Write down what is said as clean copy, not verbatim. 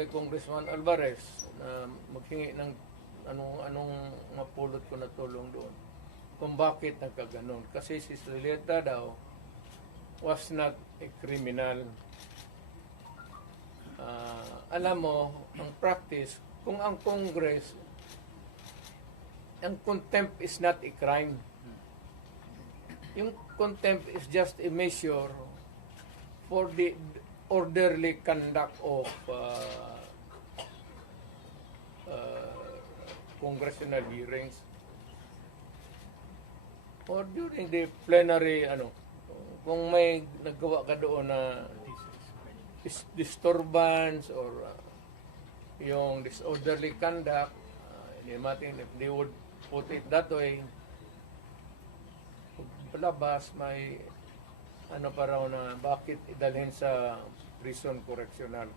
kay Congressman Alvarez na maghingi ng anong mapulot ko na tulong doon. Kung bakit nagkaganon. Kasi si Julieta daw was not a criminal. Alam mo, ang practice, kung ang Congress, ang contempt is not a crime. Yung contempt is just a measure for the orderly conduct of congressional hearings or during the plenary, kung may naggawa ka doon na disturbance or yung disorderly conduct, hindi natin if they would put it that way, palabas may pa raw na bakit idalhin sa prison correctional.